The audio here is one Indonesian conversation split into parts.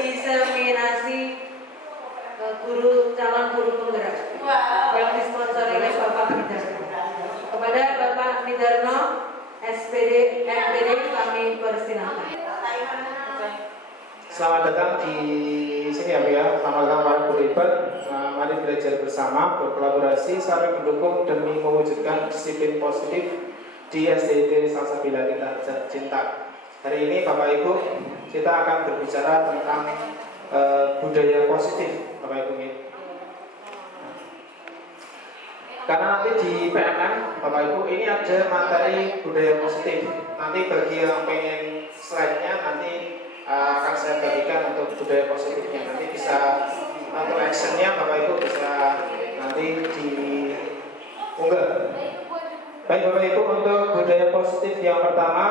diseminasi calon guru penggerak yang disponsori oleh Bapak Midarno. Kepada Bapak Midarno, SPD, MPD kami persilahkan. Selamat datang di sini ya Bu ya. Selamat datang para terlibat. Mari belajar bersama, berkolaborasi, saling mendukung demi mewujudkan disiplin positif di SDIT Salsabila kita cinta. Hari ini Bapak Ibu kita akan berbicara tentang budaya positif Bapak Ibu ini. Karena nanti di PMN Bapak Ibu ini ada materi budaya positif. Nanti bagi yang pengen slide-nya nanti akan saya bagikan untuk budaya positifnya. Nanti bisa untuk action-nya Bapak Ibu bisa nanti diunggah. Baik Bapak Ibu, untuk budaya positif yang pertama,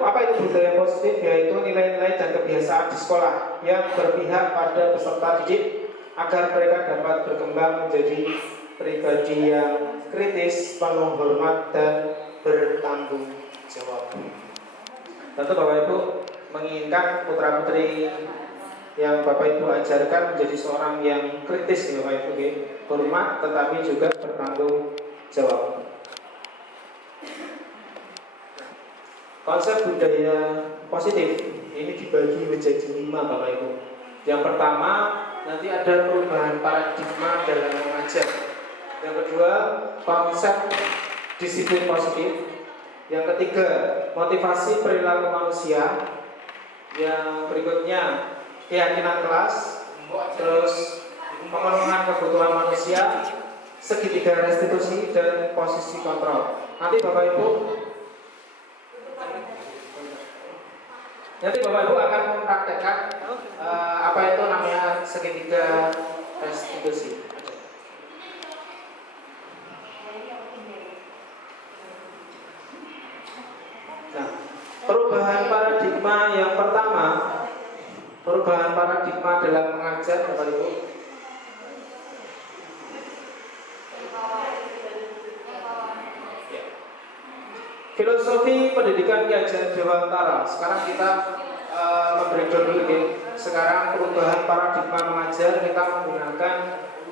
apa itu budaya positif? Yaitu nilai-nilai dan kebiasaan di sekolah yang berpihak pada peserta didik agar mereka dapat berkembang menjadi pribadi yang kritis, penuh hormat dan bertanggung jawab. Tentu Bapak Ibu menginginkan putra putri yang Bapak Ibu ajarkan menjadi seorang yang kritis ya Bapak Ibu, hormat tetapi juga bertanggung jawab. Konsep budaya positif ini dibagi menjadi 5 Bapak Ibu. Yang pertama nanti ada perubahan paradigma dalam mengajar. Yang kedua konsep disiplin positif. Yang ketiga motivasi perilaku manusia. Yang berikutnya keyakinan kelas. Terus pemenuhan kebutuhan manusia, segitiga restitusi dan posisi kontrol. Nanti Bapak Ibu akan mempraktekkan apa itu namanya segitiga restitusi. Nah, perubahan paradigma yang pertama, perubahan paradigma dalam mengajar Bapak Ibu. Filosofi pendidikan Ki Hajar Dewantara. Sekarang kita membreakdown dulu ya. Sekarang perubahan paradigma mengajar kita menggunakan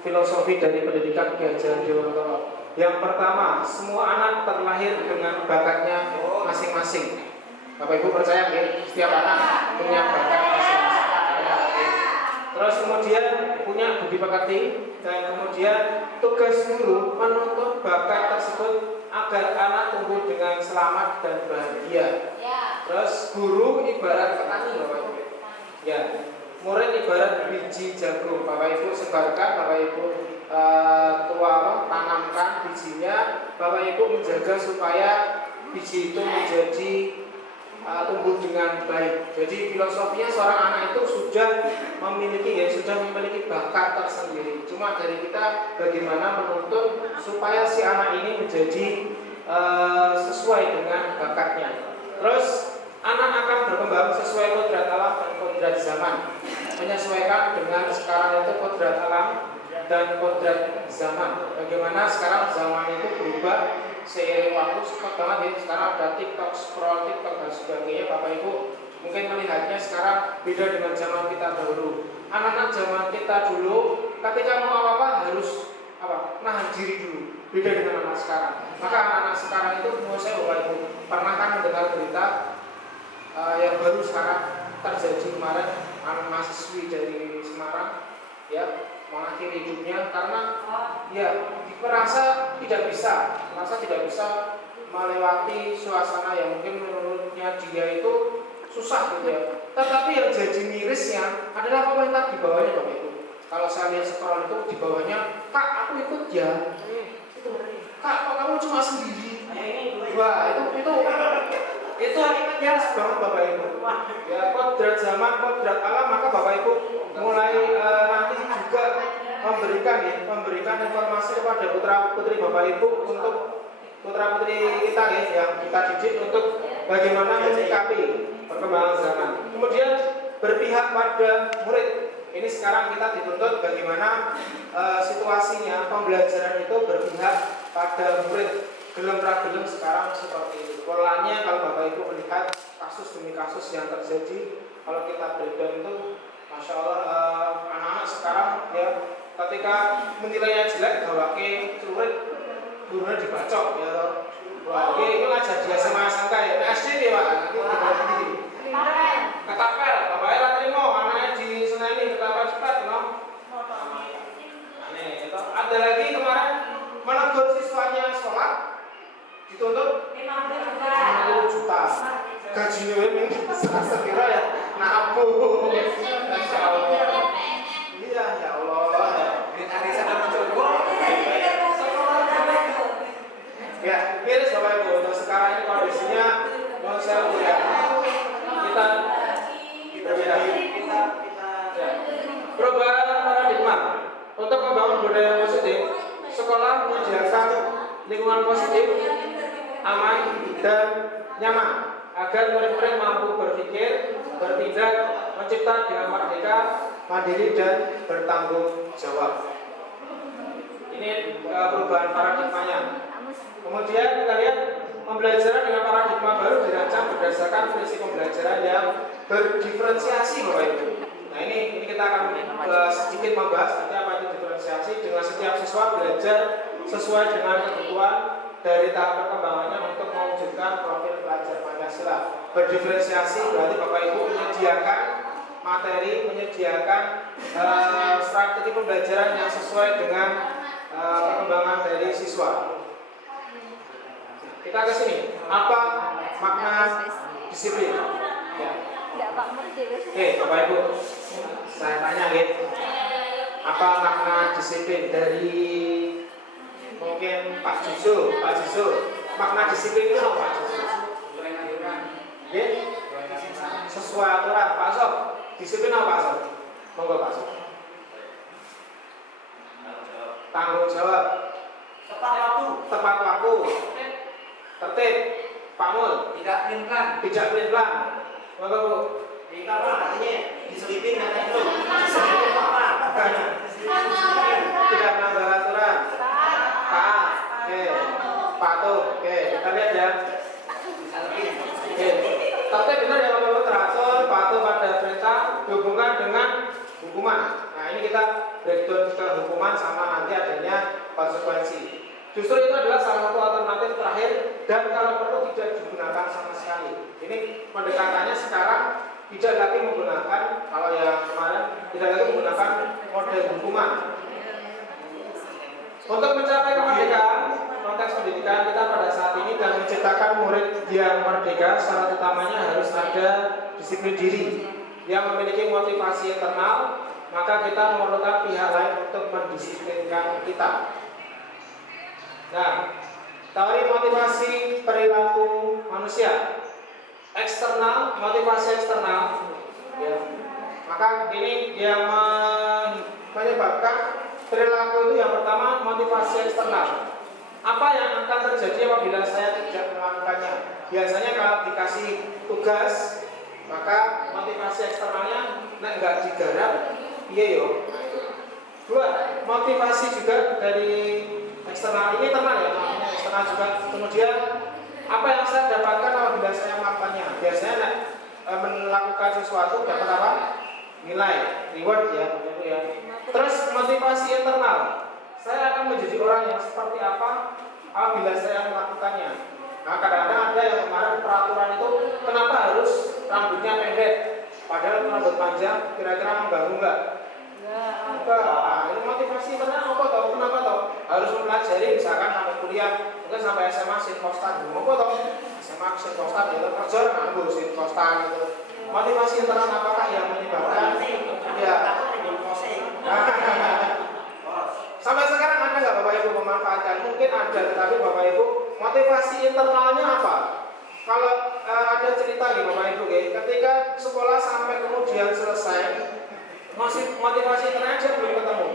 filosofi dari pendidikan Ki Hajar Dewantara. Yang pertama, semua anak terlahir dengan bakatnya masing-masing. Bapak Ibu percaya ya? Setiap anak punya bakat masing-masing. Terus kemudian punya budi pekerti dan kemudian tugas guru menuntut bakat tersebut agar anak tumbuh dengan selamat dan bahagia. Terus guru ibarat petani Bapak Ibu. Ya, murid ibarat biji jagung. Bapak Ibu sebarkan, Bapak Ibu tanamkan bijinya. Bapak Ibu menjaga supaya biji itu menjadi tumbuh dengan baik. Jadi filosofinya seorang anak itu sudah memiliki bakat tersendiri. Cuma dari kita bagaimana menuntut supaya si anak ini menjadi sesuai dengan bakatnya. Terus anak akan berkembang sesuai kodrat alam dan kodrat zaman. Menyesuaikan dengan sekarang itu kodrat alam dan kodrat zaman. Bagaimana sekarang zaman itu berubah seiring waktu cepat banget ya. Sekarang ada TikTok, scroll TikTok dan sebagainya. Bapak Ibu mungkin melihatnya sekarang beda dengan zaman kita dahulu. Anak-anak zaman kita dulu ketika mau apa-apa harus nahan diri dulu. Beda dengan anak sekarang. Maka anak-anak sekarang itu menurut saya Bapak Ibu pernah kan mendengar berita yang baru sekarang terjadi kemarin, anak mahasiswi dari Semarang ya mengakhiri hidupnya karena ya merasa tidak bisa melewati suasana yang mungkin menurutnya dia itu susah gitu ya. Tetapi yang jadi mirisnya adalah komentar di bawahnya Bapak Ibu. Kalau saya lihat scroll itu di bawahnya, Kak aku ikut ya. Kak kok kamu cuma sendiri? Wah itu miris banget Bapak Ibu. Ya kodrat zaman, kodrat alam, maka Bapak Ibu mulai nanti juga memberikan informasi kepada putra putri Bapak Ibu untuk putra putri kita ya, yang kita didik untuk bagaimana menyikapi perkembangan zaman. Kemudian berpihak pada murid. Ini sekarang kita dituntut bagaimana situasinya pembelajaran itu berpihak pada murid. Gelem sekarang seperti itu. Polanya kalau Bapak Ibu melihat kasus demi kasus yang terjadi kalau kita breakdown itu, masya Allah anak-anak sekarang ya ketika menilainya jelek, gawake celurit, gurunya dibacok ya toh. Wah, ini ngajar dia sama SMK ya, SD ya Pak, nanti dibagi. Ketapel, bapaknya lah terima, anaknya di Seneni, ketapel cepat, no? Aneh, itu. Ada lagi kemarin menegur siswanya sholat, dituntut 50 juta. Gajinya ini sekira ya, nabu. Masya Allah. Iya, ya Allah. Ya, miris Bapak Ibu, untuk sekarang ini kondisinya mau saya lihat kita berbeda. Ya. Perubahan paradigma untuk membangun budaya positif, sekolah menyediakan lingkungan positif, aman dan nyaman agar murid-murid mampu berpikir, bertindak, mencipta dengan merdeka, mandiri dan bertanggung jawab. Ini perubahan paradigmanya. Kemudian kita lihat pembelajaran dengan paradigma baru dirancang berdasarkan prinsip pembelajaran yang berdiferensiasi Bapak Ibu. Nah ini kita akan sedikit membahas nanti apa itu diferensiasi dengan setiap siswa belajar sesuai dengan kebutuhan dari tahap perkembangannya untuk mewujudkan profil pelajar Pancasila. Berdiferensiasi berarti Bapak Ibu menyediakan materi, menyediakan strategi pembelajaran yang sesuai dengan perkembangan dari siswa. Kita ke sini. Apa makna disiplin? Ya. Oke, Bapak Ibu, saya tanya gitu. Apa makna disiplin dari mungkin Pak Juzo? Makna disiplin itu apa Pak Juzo? Ya? Sesuai aturan. Pak Sob, disiplin apa Pak Sob? Monggo Pak Sob. Tanggung jawab. Tepat waktu. Tertib. Pak Mul. Tidak pelin-pelan. Monggo Bu. Ini apa artinya? Diselipin kata itu. Diselipin apa? Tidak melanggar aturan. Taat. Oke. Patuh. Oke, kita lihat ya. Oke. Tertib benar ya Bapak Ibu, teratur, patuh pada perintah dihubungkan dengan hukuman. Nah, ini kita breakdown ke hukuman sama nanti adanya konsekuensi. Justru itu adalah salah satu alternatif terakhir dan kalau perlu tidak digunakan sama sekali. Ini pendekatannya sekarang tidak lagi menggunakan, kalau yang kemarin tidak lagi menggunakan model hukuman. Untuk mencapai kemerdekaan, konteks pendidikan kita pada saat ini dan menciptakan murid yang merdeka, syarat utamanya harus ada disiplin diri yang memiliki motivasi internal, maka kita memerlukan pihak lain untuk mendisiplinkan kita. Nah, teori motivasi perilaku manusia eksternal, motivasi eksternal ya. Maka ini yang menyebabkan perilaku itu yang pertama motivasi eksternal. Apa yang akan terjadi apabila saya tidak melakukannya? Biasanya kalau dikasih tugas, maka motivasi eksternalnya nggak digarap, iya yo. Dua, motivasi juga dari eksternal ini teman ya, namanya eksternal juga. Kemudian apa yang saya dapatkan apabila saya melakukannya? Biasanya melakukan sesuatu dapat apa? Nilai, reward ya, ya. Terus motivasi internal, saya akan menjadi orang yang seperti apa apabila saya melakukannya. Nah, kadang-kadang ada yang kemarin peraturan itu kenapa harus rambutnya pendek, padahal rambut panjang kira-kira mengganggu enggak? Enggak. Nah, ini motivasi internal apa toh? Kenapa toh? Harus mempelajari misalkan sampai kuliah, mungkin sampai SMA sinpostan. Apa toh? SMA sinpostan itu kerja nganggo sinpostan itu. Motivasi internal apakah yang menyebabkan? Ya. Sampai sekarang ada nggak Bapak Ibu memanfaatkan? Mungkin ada, tetapi Bapak Ibu motivasi internalnya apa? Kalau ada cerita nih Bapak Ibu, ketika sekolah sampai kemudian selesai, motivasi internalnya dia belum ketemu.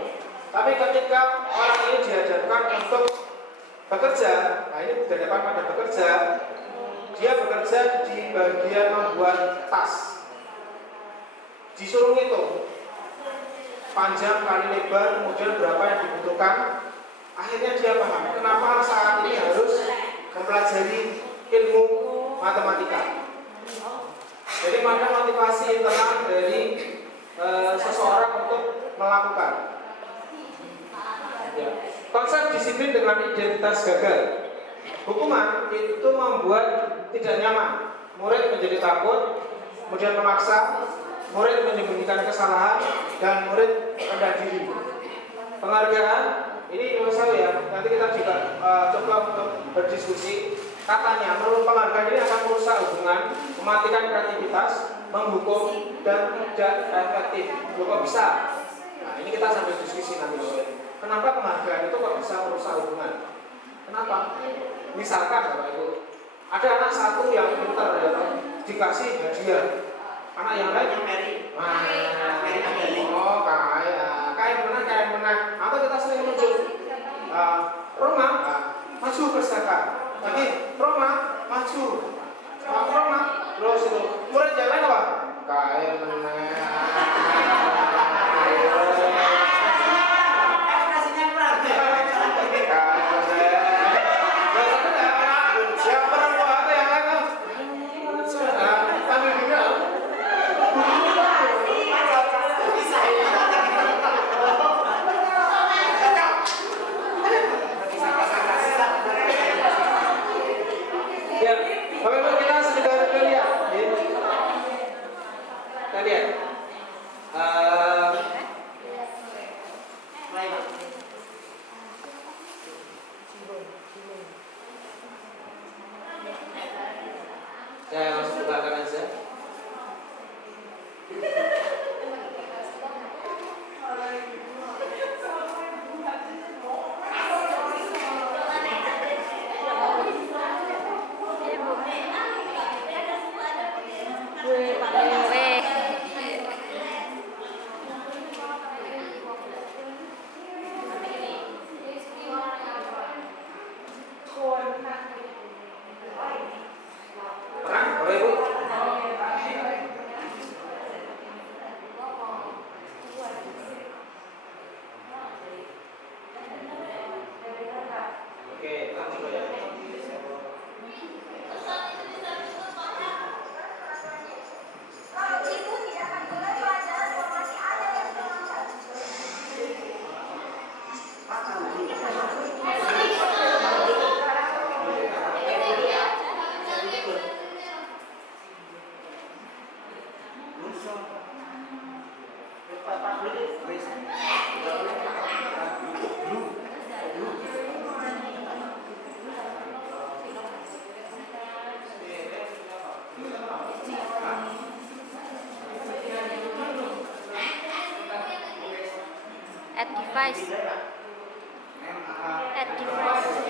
Tapi ketika orang ini dihadapkan untuk bekerja, nah ini dihadapkan pada bekerja, dia bekerja di bagian membuat tas. Disuruh ngitung panjang kali lebar, kemudian berapa yang dibutuhkan. Akhirnya dia paham kenapa saat ini harus mempelajari ilmu matematika. Jadi mana motivasi internal dari seseorang untuk melakukan. Ya. Konsep disiplin dengan identitas gagal. Hukuman itu membuat tidak nyaman. Murid menjadi takut, kemudian memaksa, murid menyembunyikan kesalahan, dan murid rendah diri. Penghargaan, ini menurut saya ya, nanti kita juga coba untuk berdiskusi. Katanya, menurut penghargaan ini akan merusak hubungan, mematikan kreativitas, menghukum, dan tidak efektif. Kok bisa? Nah, ini kita sambil diskusi nanti. Kenapa penghargaan itu kok bisa merusak hubungan? Kenapa? Misalkan Bapak Ibu, ada anak satu yang pintar ya, dikasih hadiah. Anak yang lain oh kayak mana? Atau kita sering muncul Roma, maju bersakat. Lagi Roma, maju. Roma, terus itu murid jalan apa? Kayak mana? Saya langsung bukakan aja. Add device. Add device. Add device.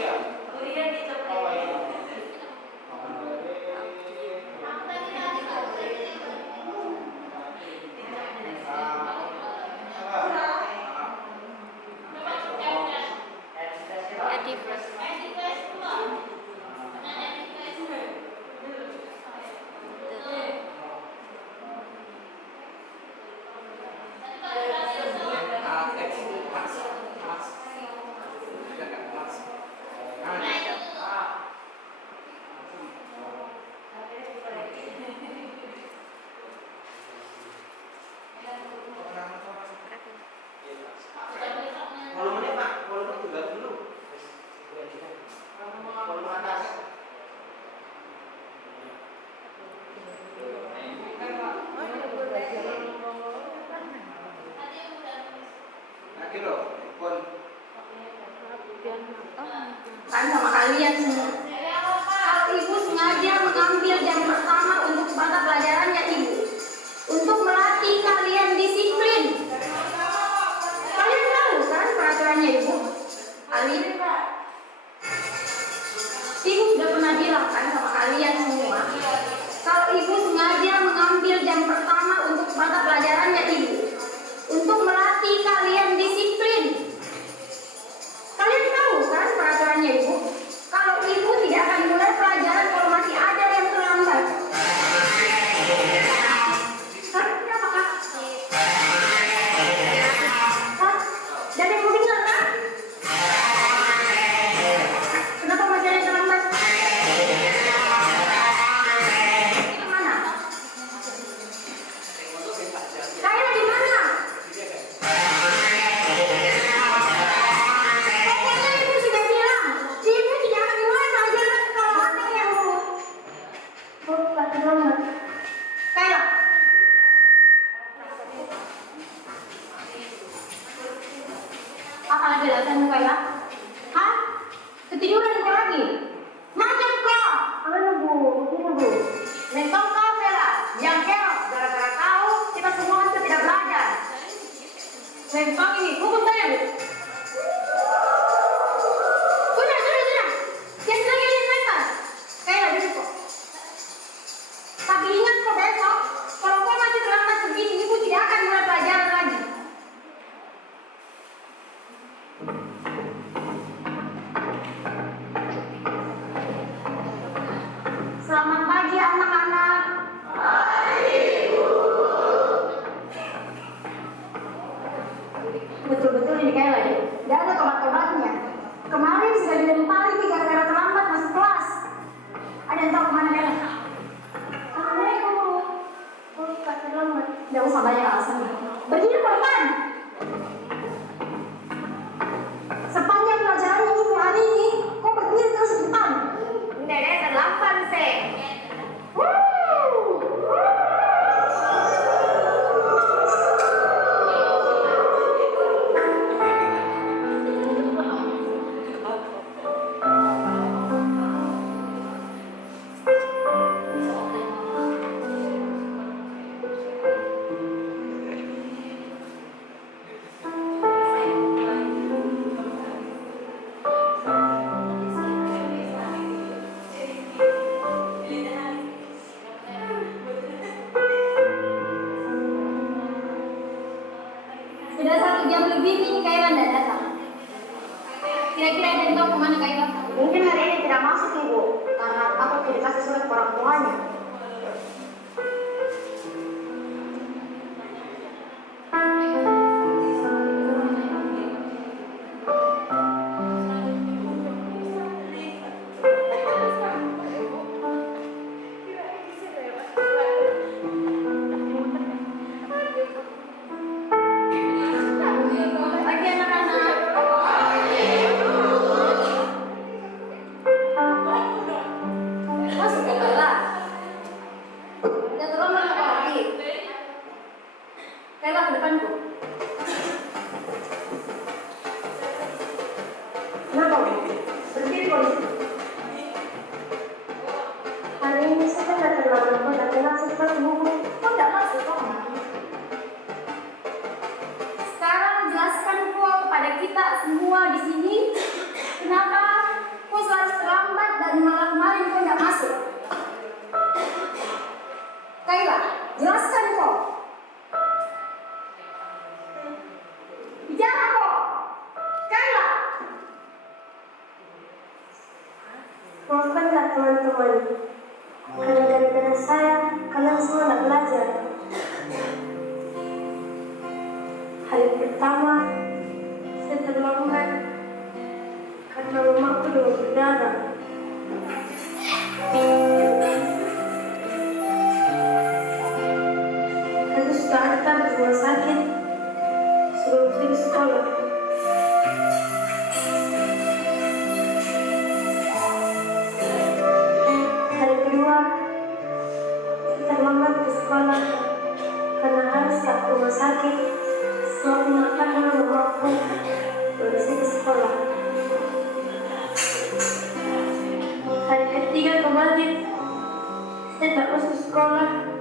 Volumenya Pak, volume juga dulu. Volume atas. Lagi loh, pun. Kan sama kalian semua. Kalau ibu sengaja mengambil jam pertama untuk mata pelajarannya ibu, untuk melatih kalian disiplin. Kalian tahu kan peraturannya ibu? Alif. Ibu sudah pernah bilang kan sama kalian semua. Kalau ibu sengaja mengambil jam pertama untuk mata pelajarannya ibu, untuk melatih kalian disiplin. Kalian tahu kan peraturannya ibu? Kalau ambil alasan Kaila? Hah? Ketiduran kau lagi? Macam kau? Apa bu? Mentong kau Bella, yang kerok. Gara-gara kau, kita semua itu tidak belajar. Mentong ini, hukum saya bu. Sudah. Jangan lagi mental. Kaila duduk kok. Tapi ingat kok besok, kalau kau masih terlambat begini, ibu tidak akan mulai pelajaran lagi. Selamat pagi anak-anak. Betul-betul ini kayak lagi. Tidak ada tobat-tobatnya. Kemarin sudah dilempari gara-gara terlambat masuk kelas. Ada yang tahu kemana Bella? Assalamualaikum. Oh, Kak terlambat. Tidak usah banyak alasan. Berdiri depan. Sepanjang pelajarannya ibu hari ini, kok berdiri terus di depan? Dede terlambat sih. Sudah 1 jam lebih ini Kaila tidak datang. Kira-kira ada yang tahu kemana Kaila? Mungkin hari ini tidak masuk ibu, karena aku tidak kasih surat ke orang tuanya. Pagi anak-anak. Masuk ke kelas. Udah terlambat apa lagi? Kaila ke depanku. Kenapa bu? Berdiri polisi. Hari ini saya tidak terlambat kok dan tidak sempat buku. Kok tidak masuk kok? Sekarang jelaskan kau kepada kita semua di sini kenapa kau selalu terlambat dan malam kemarin kau tidak masuk. Kaila, jelaskan kau. Bicara kau. Kaila. Maafkanlah teman-teman. Karena gara-gara saya, kalian semua tidak belajar. Hari pertama, saya terlambat karena mamaku demam berdarah. Aku sudah antar ke rumah sakit sebelum pergi sekolah. Hari kedua, saya terlambat ke sekolah karena harus ke rumah sakit. Setelah mengatakan mamaku baru saya ke sekolah. Hari ketiga kembali, saya tak masuk sekolah.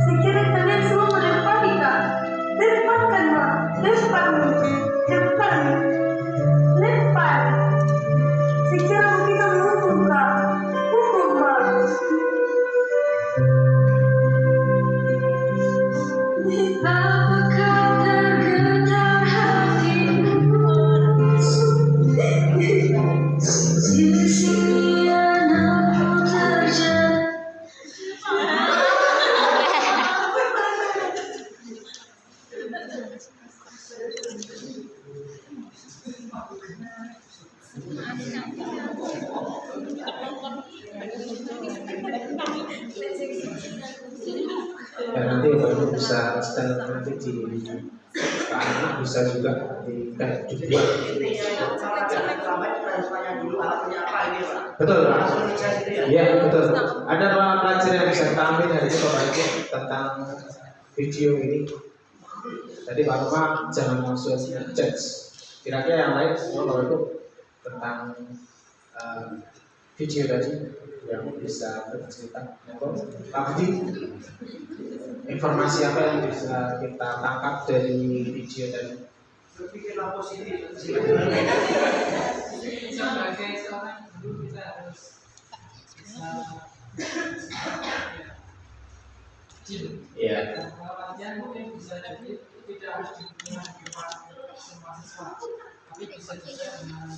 Saya kira kalian semua pada panik, Kak. Dari depan kan, Mak? depan, depan, depan. Secara kita membuka hukum baru. Apakah tergetar hatimu? Di sini anakku terjadi. Ya nanti baru bisa stand nanti di anak bisa juga nanti kayak dibuat. Betul Pak. Iya betul. Ada pelajaran yang bisa kita ambil dari Bapak Ibu tentang video ini. Tadi Pak Rumah jangan langsung judge. Kira-kira yang lain semua Bapak Ibu tentang video tadi yang bisa bercerita. Pak Budi, informasi apa yang bisa kita tangkap dari video tadi? Berpikirlah positif. Sebagai seorang guru kita harus bisa ya. Kalau latihan mungkin bisa jadi tidak harus dengan depan semua siswa, tapi bisa juga dengan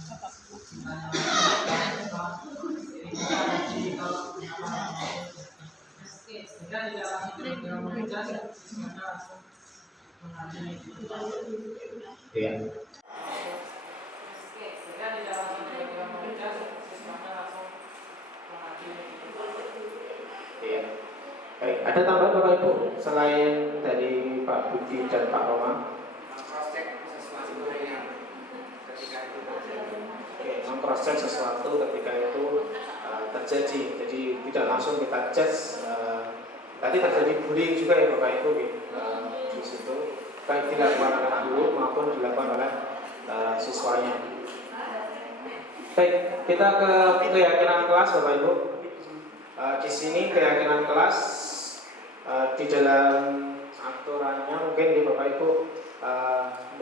sehingga tidak langsung dengan mengejar siswanya langsung mengambil. Iya. Sehingga tidak langsung dengan mengejar siswanya langsung mengambil. Iya. Baik, ada tambahan Bapak Ibu selain dari Pak Budi dan Pak Roma? Memproses sesuatu ketika itu terjadi. Jadi tidak langsung kita judge. Tadi terjadi bullying juga ya Bapak Ibu di situ, baik dilakukan oleh guru maupun dilakukan oleh siswanya. Baik, kita ke keyakinan kelas Bapak Ibu. Di sini keyakinan kelas di dalam aturannya mungkin di Bapak Ibu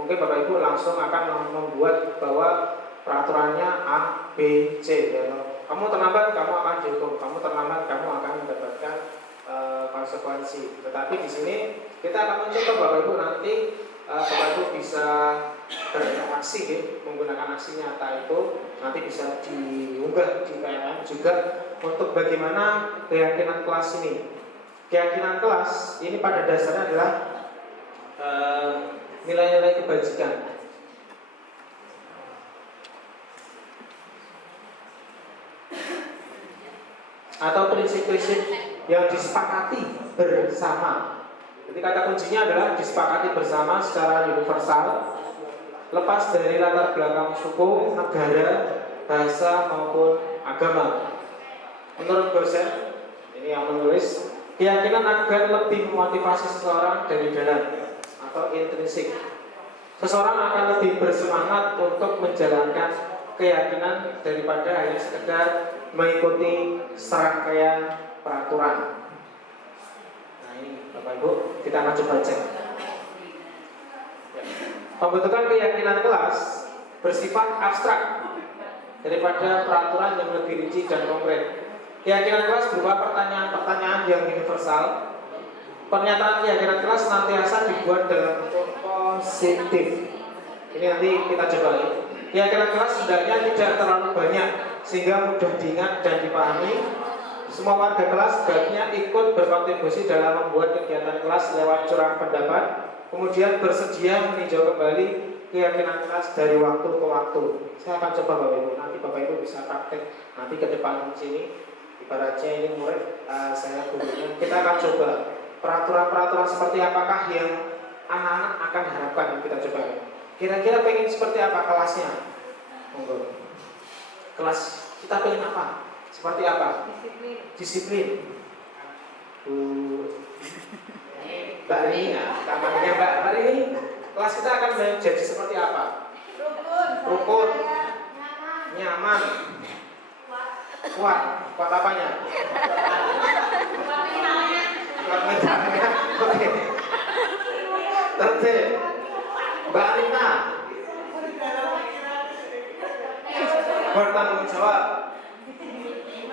mungkin Bapak Ibu langsung akan membuat bahwa peraturannya A, B, C. Ya. Kamu terlambat, kamu akan dihukum. Kamu terlambat, kamu akan mendapatkan konsekuensi. Tetapi di sini kita akan mencoba Bapak Ibu nanti Bapak Ibu bisa beraksi, ya, menggunakan aksi nyata itu nanti bisa diunggah di PLN juga untuk bagaimana keyakinan kelas ini. Keyakinan kelas ini pada dasarnya adalah nilai-nilai kebajikan. Atau prinsip-prinsip yang disepakati bersama. Jadi kata kuncinya adalah disepakati bersama secara universal, lepas dari latar belakang suku, negara, bahasa maupun agama. Menurut dosen ini yang menulis, keyakinan agar lebih memotivasi seseorang dari dalam atau intrinsik. Seseorang akan lebih bersemangat untuk menjalankan keyakinan daripada hanya sekedar mengikuti serangkaian peraturan. Nah ini Bapak Ibu, kita akan coba cek. Pembentukan keyakinan kelas bersifat abstrak daripada peraturan yang lebih rinci dan konkret. Keyakinan kelas berupa pertanyaan-pertanyaan yang universal. Pernyataan keyakinan kelas senantiasa dibuat dalam bentuk positif. Ini nanti kita coba ya. Keyakinan kelas sebenarnya tidak terlalu banyak sehingga mudah diingat dan dipahami. Semua warga kelas sebaiknya ikut berkontribusi dalam membuat kegiatan kelas lewat curah pendapat, kemudian bersedia meninjau kembali keyakinan kelas dari waktu ke waktu. Saya akan coba Bapak Ibu, nanti Bapak Ibu bisa praktek nanti ke depan sini. Ibaratnya ini murid, saya gurunya. Kita akan coba peraturan-peraturan seperti apakah yang anak-anak akan harapkan yang kita coba. Kira-kira pengen seperti apa kelasnya? Monggo. Kelas kita pengen apa? Seperti apa? Disiplin. Mbak Rini, kamarnya Mbak Rini, kelas kita akan menjadi seperti apa? Rukun, nyaman, kuat apanya? Kuat mentalnya. Oke. Tertib,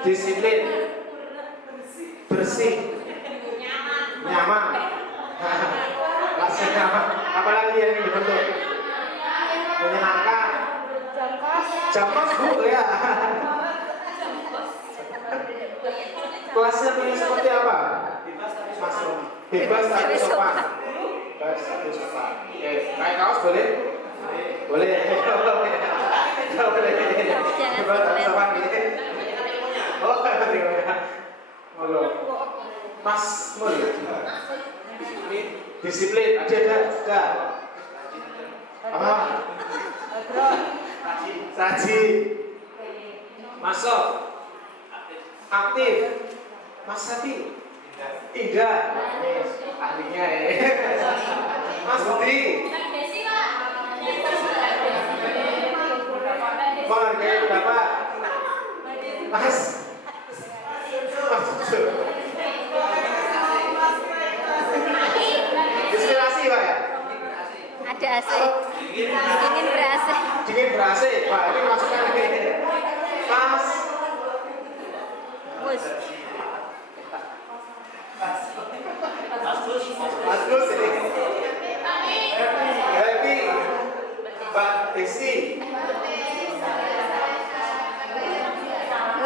disiplin, bersih, nyaman. Kelasnya nyaman. Apalagi yang ini dibentuk? Menyenangkan. Jam kos Bu ya. Kelasnya pengen seperti apa? Mas Rom. Bebas tapi sopan. Bebas tapi sopan. Oke, pakai kaos boleh? Boleh. Boleh. Bebas tapi sopan gitu. Oh, Molo. Mas Mul. Disiplin. Ada. Apa? Rajin. Masuk. Aktif. Mas Sati. Indah. Ahlinya ya. Mas Budi. Menghargai pendapat. Mas. Inspirasi Pak ya? Ada AC. Dingin ber-AC. Dingin ber-AC. Pak, ini masukkan lagi. Mas. Mus. Mas Gus ini. Happy. Mbak Desi.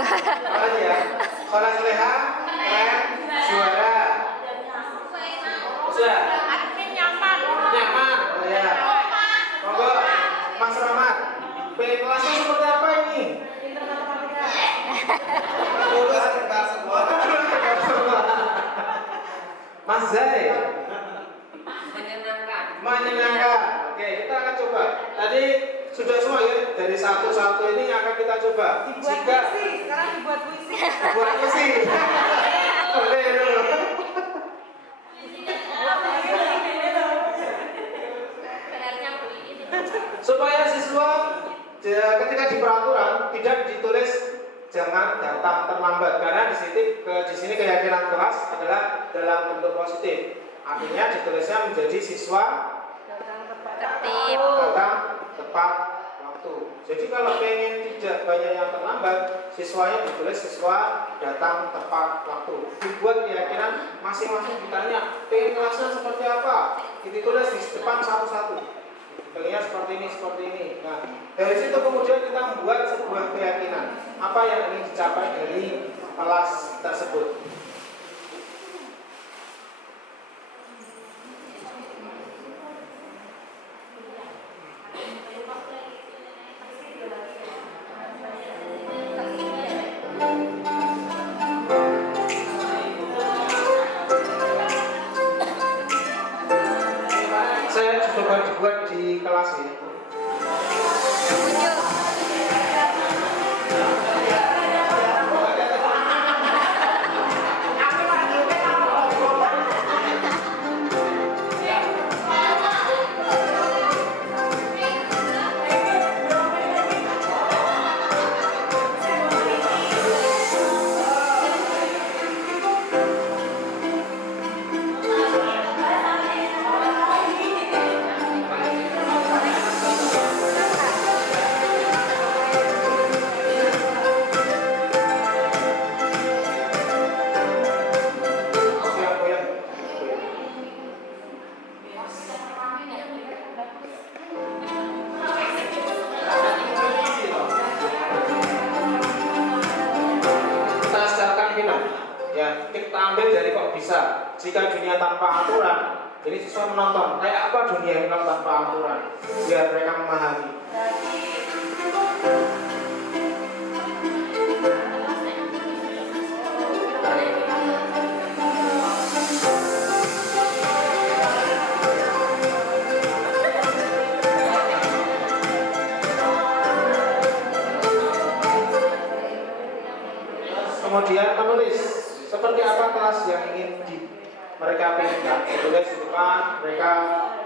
Apa lagi ya? Sekolah Soleha, keren, juara. Sudah. Nyaman. Oh ya. Monggo, Mas Rahmat. Pengen kelasnya seperti apa ini? Mas Zai. Menyenangkan. Oke, kita akan coba. Tadi sudah semua ya, dari satu-satu ini akan kita coba. Sekarang dibuat puisi. Buat puisi. Boleh dulu. Supaya siswa ketika di peraturan tidak ditulis jangan datang terlambat, karena di sini keyakinan kelas adalah dalam bentuk positif. Artinya ditulisnya menjadi siswa Tertib. datang tepat waktu. Jadi kalau pengen tidak banyak yang terlambat, siswanya ditulis siswa datang tepat waktu. Dibuat keyakinan masing-masing ditanya, pengen kelasnya seperti apa? Ditulis di depan satu-satu. Pengennya seperti ini. Nah, dari situ kemudian kita membuat sebuah keyakinan apa yang ingin dicapai dari kelas tersebut. Saya coba dibuat di kelas ini. Muncul. Kita ambil dari kok bisa. Jika dunia tanpa aturan, jadi siswa menonton kayak apa dunia ini kalau tanpa aturan, biar mereka memahami. Kemudian menulis seperti apa kelas yang ingin mereka pilihkan. Tulis di depan, mereka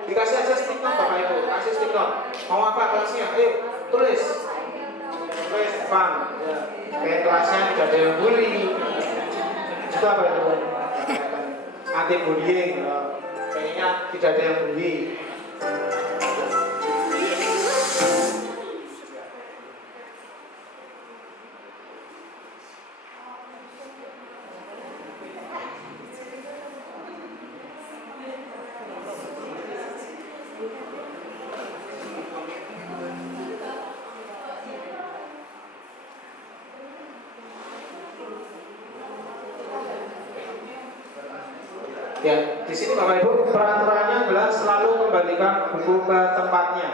dikasih aja stick note Bapak Ibu, kasih stick note. Mau apa kelasnya? Ayo tulis depan. Ya. Kayak kelasnya tidak ada yang bully. Itu apa itu? Anti bullying. Kayaknya tidak ada yang bully. Ya, di sini Bapak Ibu peraturannya adalah selalu kembalikan buku ke tempatnya.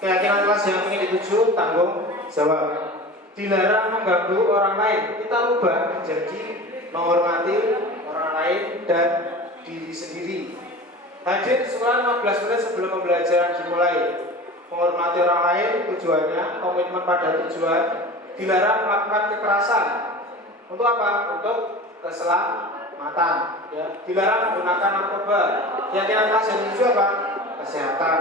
Keyakinan kelas yang ingin dituju tanggung jawab. Dilarang mengganggu orang lain. Kita rubah menjadi menghormati orang lain dan diri sendiri. Hadir sekolah 15 menit sebelum pembelajaran dimulai. Menghormati orang lain tujuannya, komitmen pada tujuan. Dilarang melakukan kekerasan. Untuk apa? Untuk keselamatan. Ya. Dilarang menggunakan narkoba. Keyakinan kelas yang dituju apa? Kesehatan.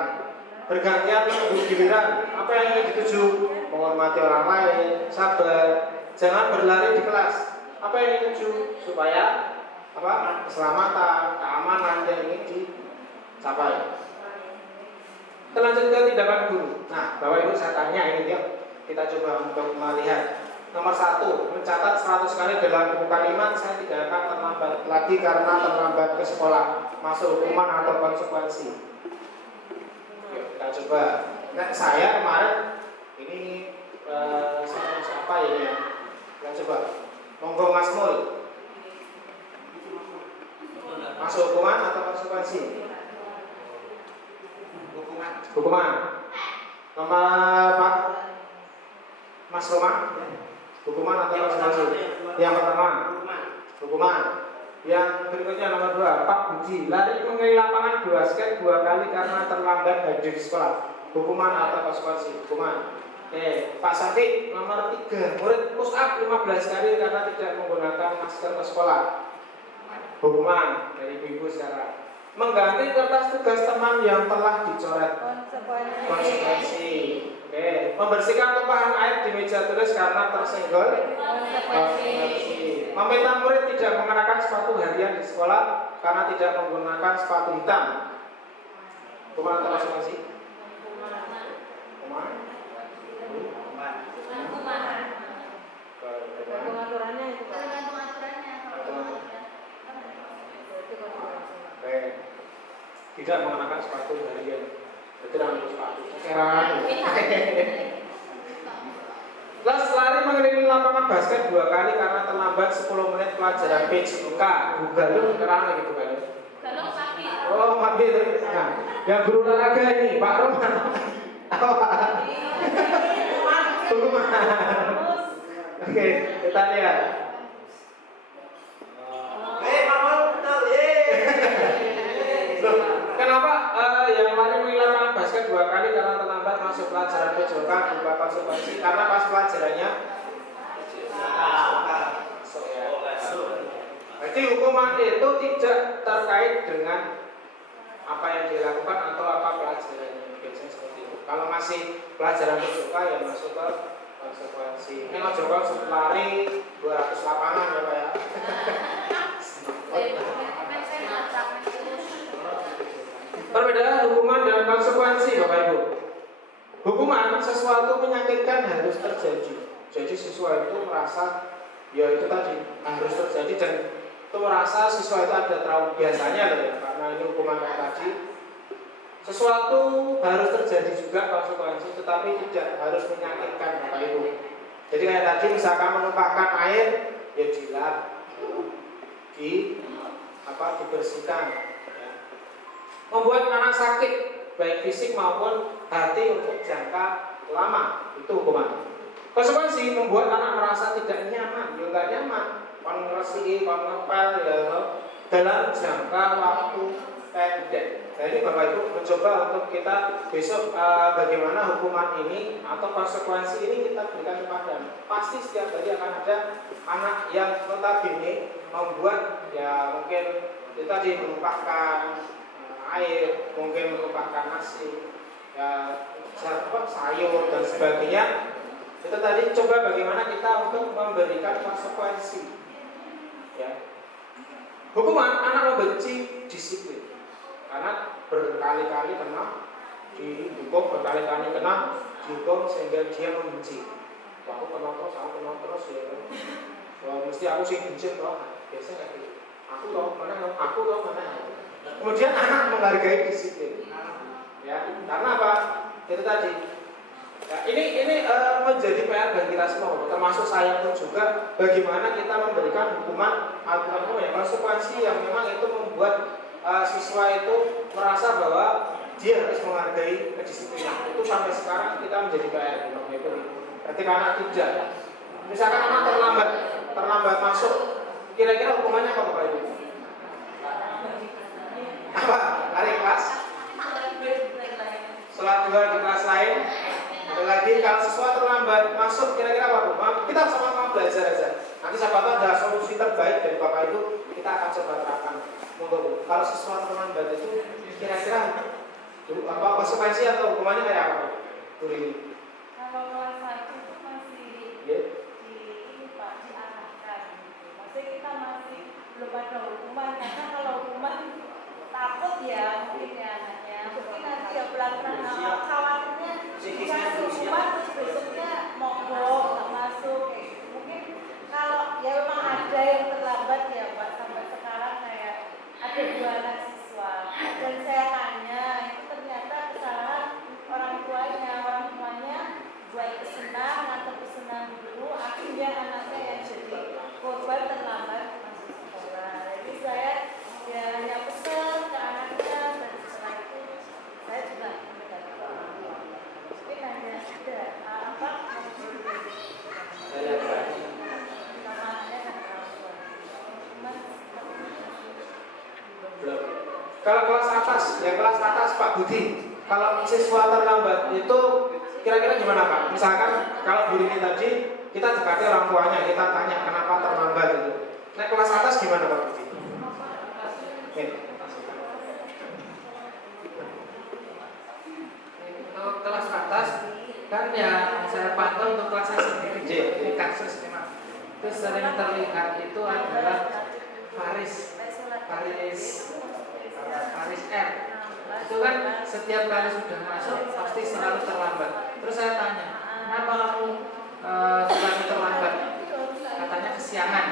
Bergantian menunggu giliran. Apa yang ingin dituju? Menghormati orang lain, sabar. Jangan berlari di kelas. Apa yang ingin dituju? Supaya apa? Keselamatan, keamanan yang ingin dicapai. Terlanjut ke tindakan guru. Nah, Bapak Ibu saya tanya ini yuk. Kita coba untuk melihat. Nomor 1, mencatat 100 kali dalam buku kalimat. Saya tidak akan terlambat lagi karena terlambat ke sekolah. Masuk hukuman atau konsekuensi. Yuk, kita coba. Nah, saya kemarin ini sama siapa ini ya? Kita coba. Monggo Mas Mul. Masuk hukuman atau konsekuensi? Hukuman. Nomor Pak Mas Roma. Hukuman atau konsekuensi? Yang pertama. Hukuman. Yang berikutnya nomor 2, Pak Budi. Lari mengelilingi lapangan basket 2 kali karena terlambat hadir di sekolah. Hukuman atau konsekuensi? Hukuman. Oke, Pak Syafiq. Nomor 3, murid push up 15 kali karena tidak menggunakan masker ke sekolah. Hukuman dari ibu sekarang. Mengganti kertas tugas teman yang telah dicoret. Konsekuensi. Oke. Membersihkan tumpahan air di meja tulis karena tersenggol. Konsekuensi. Meminta murid tidak mengenakan sepatu harian di sekolah karena tidak menggunakan sepatu hitam. Hukuman atau konsekuensi? Hukuman. Tergantung aturannya itu Pak. Tidak mengenakan sepatu harian. Tidak mengenakan sepatu. Sekarang. Kelas lari mengelilingi lapangan basket 2 kali karena terlambat 10 menit pelajaran PJK. Galung kerana gitu kan. Kalau sakit. Oh, mabit. Nah, yang guru olahraga ini Pak Roman. Hukuman. Oke, kita lihat. Kenapa yang lari mengelilingi lapangan basket 2 kali karena terlambat masuk pelajaran PJK berupa konsekuensi karena pas pelajarannya jadi hukuman itu tidak terkait dengan apa yang dilakukan atau apa pelajarannya biasanya seperti itu. Kalau masih pelajaran PJK ya masuk ke konsekuensi. Ini mau coba lari 200 lapangan ya Pak ya. Perbedaan hukuman dan konsekuensi Bapak Ibu. Hukuman sesuatu menyakitkan harus terjadi. Jadi siswa itu merasa ya itu tadi harus terjadi dan itu merasa siswa itu ada trauma biasanya loh ya, karena ini hukuman kayak tadi. Sesuatu harus terjadi juga konsekuensi tetapi tidak harus menyakitkan Bapak Ibu. Jadi kayak tadi misalkan menumpahkan air ya dilap dibersihkan. Membuat anak sakit baik fisik maupun hati untuk jangka lama itu hukuman. Konsekuensi membuat anak merasa tidak nyaman, ya nggak nyaman, konversi, ngepel ya dalam jangka waktu pendek. Jadi Bapak Ibu mencoba untuk kita besok bagaimana hukuman ini atau konsekuensi ini kita berikan kepada. Pasti setiap hari akan ada anak yang notabene membuat ya mungkin kita menumpahkan air, mungkin merupakan nasi, ya, sayur dan sebagainya. Itu tadi coba bagaimana kita untuk memberikan konsekuensi. Ya. Hukuman anak membenci disiplin, karena berkali-kali kena dihukum, berkali-kali kena dihukum sehingga dia membenci. Wah, aku kena terus ya. Wah, mesti aku sih benci loh. Biasanya kayak gitu. Aku loh mana. Kemudian anak menghargai disiplin, ya, karena apa? Itu tadi Nah, ini menjadi PR bagi kita semua, termasuk saya pun juga, bagaimana kita memberikan hukuman atau ya konsekuensi yang memang itu membuat siswa itu merasa bahwa dia harus menghargai kedisiplinan. Itu sampai sekarang kita menjadi PR itu. Ketika anak tidak, misalkan anak terlambat masuk, kira-kira hukumannya apa Bapak Ibu? Apa? Hari kelas? Sholat dua di kelas lain. Ada lagi kalau siswa terlambat masuk, kira-kira apa Bu? Kita sama-sama belajar aja. Nanti siapa tahu ada solusi terbaik dari Bapak Ibu, kita akan coba terapkan. Monggo Bu. Kalau siswa terlambat itu kira-kira apa konsekuensi atau hukumannya kayak apa Bu? Ini. Kalau kelas 1 itu masih diarahkan gitu. Masih kita masih belum ada hukuman, karena kalau hukuman takut ya mungkin ya anaknya. Mungkin nanti ya pelan-pelan khawatirnya dikasih hukuman terus besoknya mogok nggak masuk. Mungkin kalau ya memang ada yang terlambat ya Pak, sampai sekarang kayak ada 2 anak siswa dan saya tanya itu ternyata kesalahan orang tuanya buat pesanan atau pesanan dulu, akhirnya anaknya yang jadi korban terlambat masuk sekolah. Jadi saya ya hanya pesan ke anaknya dan setelah itu saya juga mendapatkan orang tua. Mungkin hanya ada apa sama anaknya dan orang tua. Cuman Kalau kelas atas, ya kelas atas Pak Budi, kalau siswa terlambat itu kira-kira gimana Pak? Misalkan kalau Bu Rini tadi kita dekati orang tuanya, kita tanya kenapa terlambat itu. Nah kelas atas gimana Pak Budi? Untuk kelas atas kan ya saya pantau untuk kelas saya sendiri di kasus memang itu sering terlihat itu adalah Faris R. Itu kan setiap kali sudah masuk pasti selalu terlambat. Terus saya tanya, kenapa kamu selalu terlambat? Katanya kesiangan.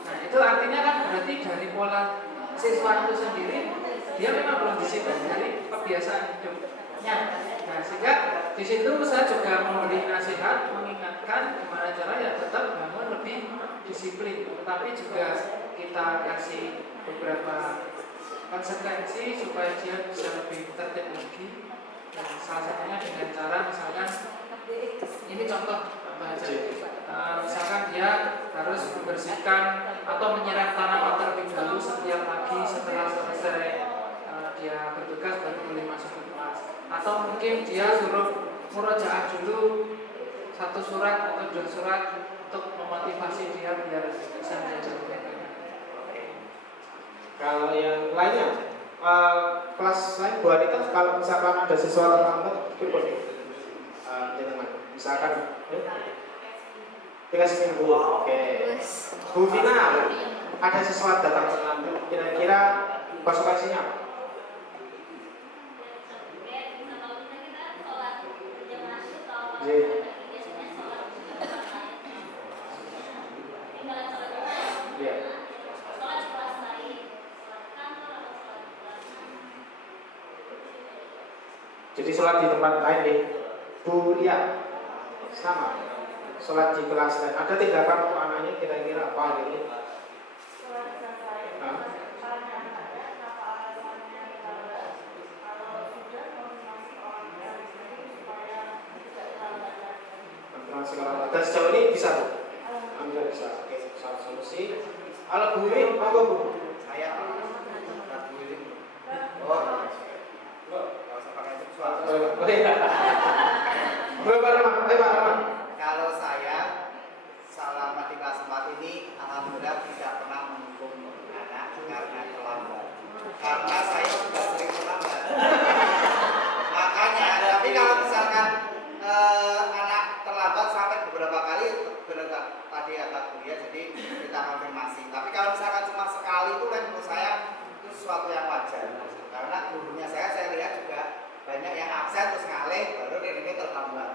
Nah itu artinya kan berarti dari pola siswa itu sendiri dia memang belum disiplin dari kebiasaan hidupnya. Nah sehingga di situ saya juga memberi nasihat, mengingatkan gimana cara ya tetap bangun lebih disiplin, tetapi juga kita kasih beberapa konsekuensi supaya dia bisa lebih tertib lagi. Nah, salah satunya dengan cara misalkan ini contoh aja. Misalkan dia harus membersihkan atau menyiram tanaman terlebih dahulu setiap pagi setelah selesai dia bertugas baru boleh masuk ke kelas. Atau mungkin dia suruh murojaah dulu 1 surat atau 2 surat untuk memotivasi dia biar bisa belajar lebih baik. Kalau yang lainnya, kelas lain Bu Anita, kalau misalkan ada siswa terlambat, boleh misalkan dikasih minggu, oke. Bu Vina, ada siswa datang terlambat, kira-kira konsekuensinya apa? Jadi sholat di tempat lain nih, Bu Lia, sama. Sholat di kelas lain. Ada tindakan untuk anaknya kira-kira apa gitu? Dan sejauh ini bisa Bu? Alhamdulillah bisa. Oke, salah solusi. Kalau Bu Wiwi, monggo Bu. Saya Bu Wiwi. Kalau saya selama di kelas 4 ini alhamdulillah tidak pernah menghukum anak karena terlambat. Karena saya sudah sering terlambat. Makanya, tapi kalau misalkan anak terlambat sampai beberapa kali tadi agak kuliah, jadi kita konfirmasi. Tapi kalau misalkan cuma sekali itu kan menurut saya itu sesuatu yang wajar. Karena gurunya saya lihat juga banyak yang absen terus ngalih baru ini terlambat.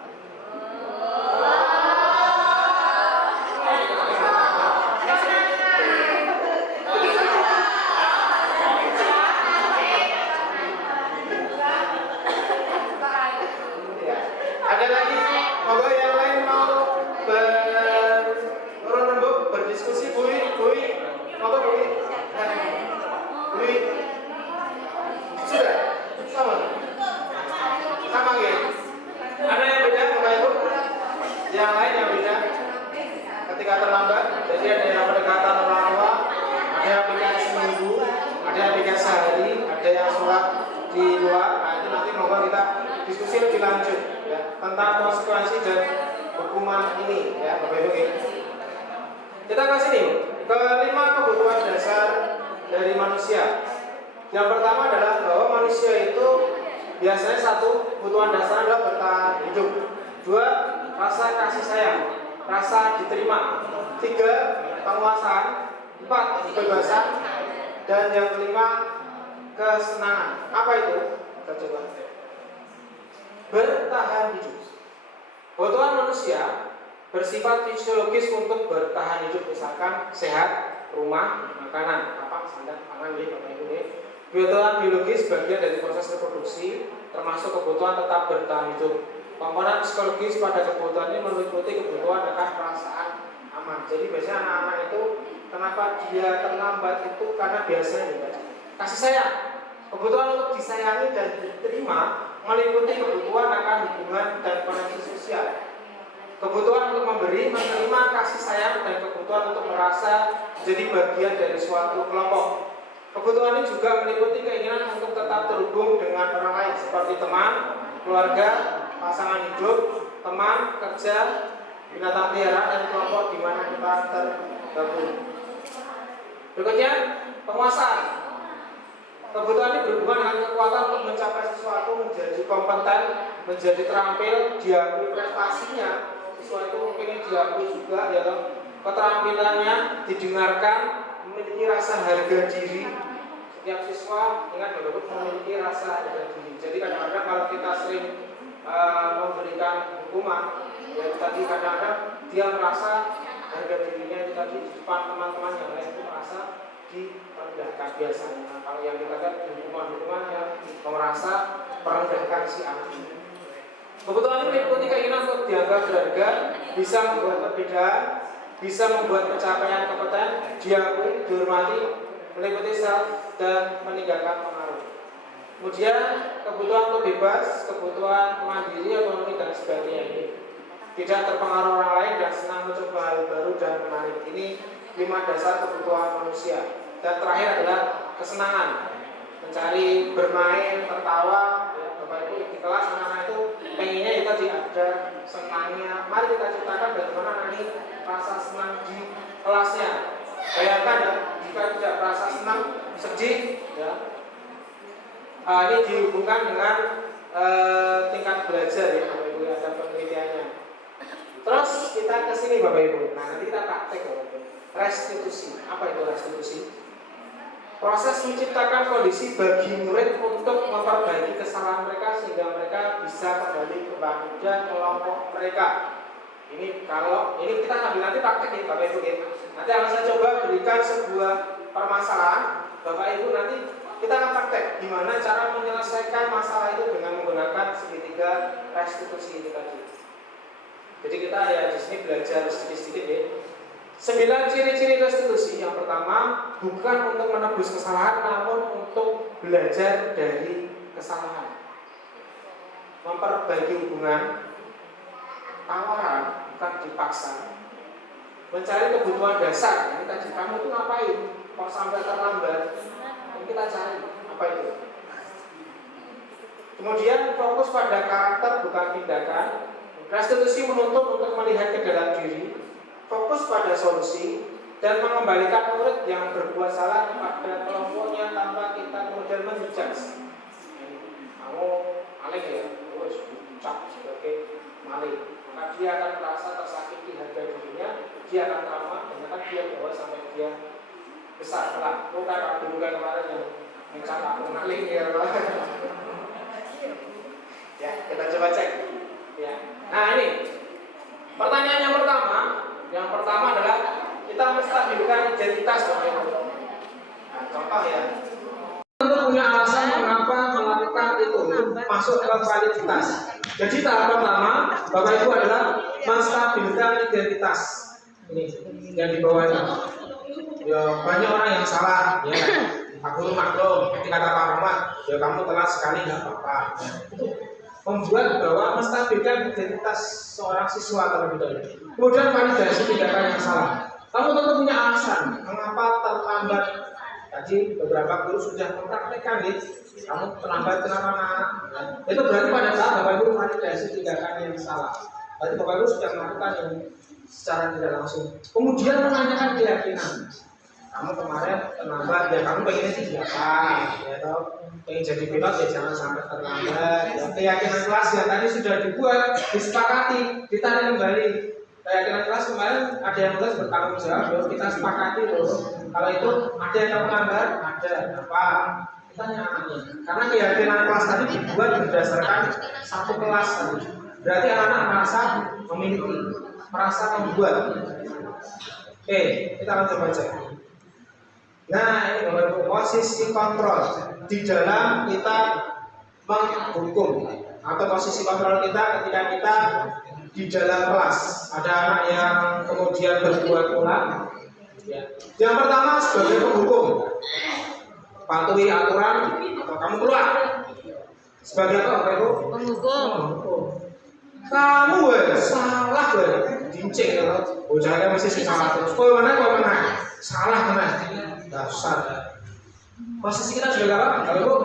sholat di luar. Nah itu nanti moga kita diskusi lebih lanjut ya tentang konsekuensi dan hukuman ini ya Bapak Ibu. Kita ke sini ke 5 kebutuhan dasar dari manusia. Yang pertama adalah bahwa manusia itu biasanya 1 kebutuhan dasar adalah bertahan hidup. 2 rasa kasih sayang, rasa diterima. 3 penguasaan. 4 kebebasan. Dan yang kelima kesenangan. Apa itu? Kita coba. Bertahan hidup. Kebutuhan manusia bersifat fisiologis untuk bertahan hidup, misalkan sehat, rumah, makanan, apa, sandang, pangan, Bapak Ibu. Kebutuhan biologis bagian dari proses reproduksi, termasuk kebutuhan tetap bertahan hidup. Komponen psikologis pada kebutuhan ini meliputi kebutuhan akan perasaan aman. Jadi biasanya anak-anak itu kenapa dia terlambat itu karena biasanya kasih sayang. Kebutuhan untuk disayangi dan diterima meliputi kebutuhan akan hubungan dan koneksi sosial. Kebutuhan untuk memberi, menerima kasih sayang, dan kebutuhan untuk merasa jadi bagian dari suatu kelompok. Kebutuhan ini juga meliputi keinginan untuk tetap terhubung dengan orang lain seperti teman, keluarga, pasangan hidup, teman, kerja, binatang peliharaan, dan kelompok di mana kita tergabung. Berikutnya, penguasaan. Kebutuhan ini berhubungan dengan kekuatan untuk mencapai sesuatu, menjadi kompeten, menjadi terampil, diakui prestasinya. Sesuatu pengen diakui juga ya, keterampilannya didengarkan, memiliki rasa harga diri. Setiap siswa ingat bahwa memiliki rasa harga diri. Jadi kadang-kadang kalau kita sering memberikan hukuman, ya tadi kadang-kadang dia merasa harga dirinya itu tadi di depan teman-teman yang lain itu merasa direndahkan biasanya. Kalau yang kita lihat hukuman-hukuman yang merasa merendahkan si anak ini. Kebutuhan ini meliputi keinginan untuk dianggap berharga, bisa membuat perbedaan, bisa membuat pencapaian kompeten, diakui, dihormati, meliputi self dan meninggalkan pengaruh. Kemudian kebutuhan untuk bebas, kebutuhan mandiri, otonomi dan sebagainya ini. Tidak terpengaruh orang lain dan senang mencoba hal baru dan menarik. Ini 5 dasar kebutuhan manusia. Dan terakhir adalah kesenangan, mencari bermain, tertawa. Ya, Bapak Ibu di kelas anak-anak itu pengennya itu tadi ada senangnya. Mari kita ciptakan bagaimana nanti rasa senang di kelasnya. Bayangkan ya, jika tidak merasa senang, sedih, ya. Ini dihubungkan dengan tingkat belajar ya Bapak Ibu, ada penelitiannya. Terus kita ke sini Bapak Ibu. Nah, nanti kita praktek Bapak Ibu. Restitusi. Apa itu restitusi? Proses menciptakan kondisi bagi murid untuk memperbaiki kesalahan mereka sehingga mereka bisa kembali kepada kelompok mereka. Ini kalau ini kita sambil nanti praktek ya Bapak Ibu ya. Nanti akan saya coba berikan sebuah permasalahan Bapak Ibu, nanti kita akan praktek gimana cara menyelesaikan masalah itu dengan menggunakan segitiga restitusi ini tadi. Jadi kita ya di sini belajar sedikit-sedikit ya. 9 ciri-ciri restitusi. Yang pertama, bukan untuk menebus kesalahan, namun untuk belajar dari kesalahan. Memperbaiki hubungan, tawaran, bukan dipaksa. Mencari kebutuhan dasar. Ini tadi kamu tuh ngapain? Kok sampai terlambat? Ini kita cari apa itu. Kemudian fokus pada karakter bukan tindakan. Restitusi menuntut untuk melihat ke dalam diri, fokus pada solusi, dan mengembalikan murid yang berbuat salah kepada kelompoknya tanpa kita kemudian menjudge. Kamu maling ya, terus dicap sebagai maling, maka dia akan merasa tersakiti harga dirinya, dia akan trauma, dan akan dia bawa sampai dia besar kelak. Bukan Pak Guru kan kemarin yang mencap aku maling ya. Ya, kita coba cek. Ya. Nah ini pertanyaan yang pertama adalah kita menstabilkan identitas Bapak Ibu. Nah, contoh ya, tentu punya alasan mengapa melakukan itu masuk ke validitas. Jadi tahap pertama Bapak Ibu adalah menstabilkan identitas. Ini yang di bawahnya. Ya banyak orang yang salah. Ya, Pak Guru maklum, ketika kata Pak Rahmat, ya kamu telat sekali nggak apa-apa. Membuat bahwa menstabilkan identitas seorang siswa terlebih dahulu. Kemudian validasi tindakan yang salah. Kamu tentu punya alasan mengapa terlambat Tadi beberapa guru sudah mempraktekkan nih, kamu terlambat kenapa nak? Itu berarti pada saat Bapak Ibu validasi tindakan yang salah. Berarti Bapak Ibu sudah melakukan yang secara tidak langsung. Kemudian menanyakan keyakinan. Kamu kemarin terlambat, ya kamu pengennya sih siapa? Ya toh, pengen jadi pilot ya jangan sampai terlambat. Ya, keyakinan kelas yang tadi sudah dibuat, disepakati, ditarik kembali. Keyakinan kelas kemarin ada yang tulis bertanggung jawab, loh, kita sepakati loh. Kalau itu ada yang melanggar, ada apa? Kita nyanyi. Karena keyakinan kelas tadi dibuat berdasarkan satu kelas tadi. Berarti anak-anak merasa memiliki, merasa membuat. Oke, kita akan coba cek. Nah, ini Bapak posisi kontrol di dalam kita menghukum atau posisi kontrol kita ketika kita di dalam kelas. Ada anak yang kemudian berbuat ulang. Ya. Yang pertama sebagai penghukum, patuhi aturan atau kamu keluar. Sebagai apa Bapak Ibu? Penghukum. Kamu salah dincing ya, bocahnya masih salah terus. Kau mana? Salah mana? Dasar. Posisi kita sebagai apa? Kalau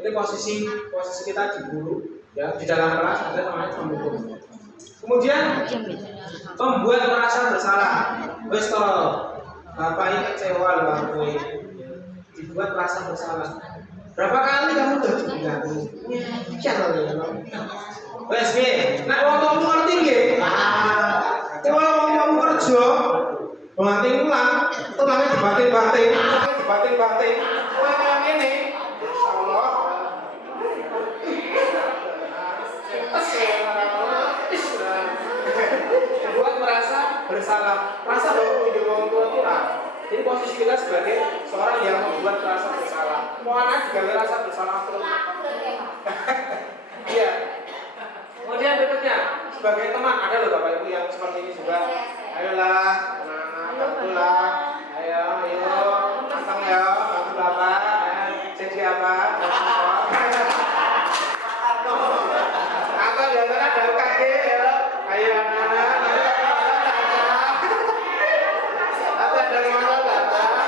ini posisi kita di guru, ya di dalam kelas ada namanya penghukum. Kemudian membuat merasa bersalah. Wes toh, bapak ini kecewa loh aku dibuat merasa bersalah. Berapa kali kamu udah dibilang? Jangan. Wes piye? Nek wong tuamu ngerti nggih. Kalau wong kamu kerja, banting ulang, tulangnya dibanting-banting. Kowe kaya ngene. Insyaallah. Buat merasa bersalah, merasa bahwa hidup orang tua itu jadi posisi kita sebagai seorang yang membuat merasa bersalah. Mau anak juga merasa bersalah terus. Iya. Kemudian berikutnya sebagai teman ada loh Bapak Ibu yang seperti ini juga. Ayolah, anak-anak, ayo, anteng ya, bantu bapak, jadi apa? Apa biasanya dari kaki, ayo anak-anak, apa dari mana datang?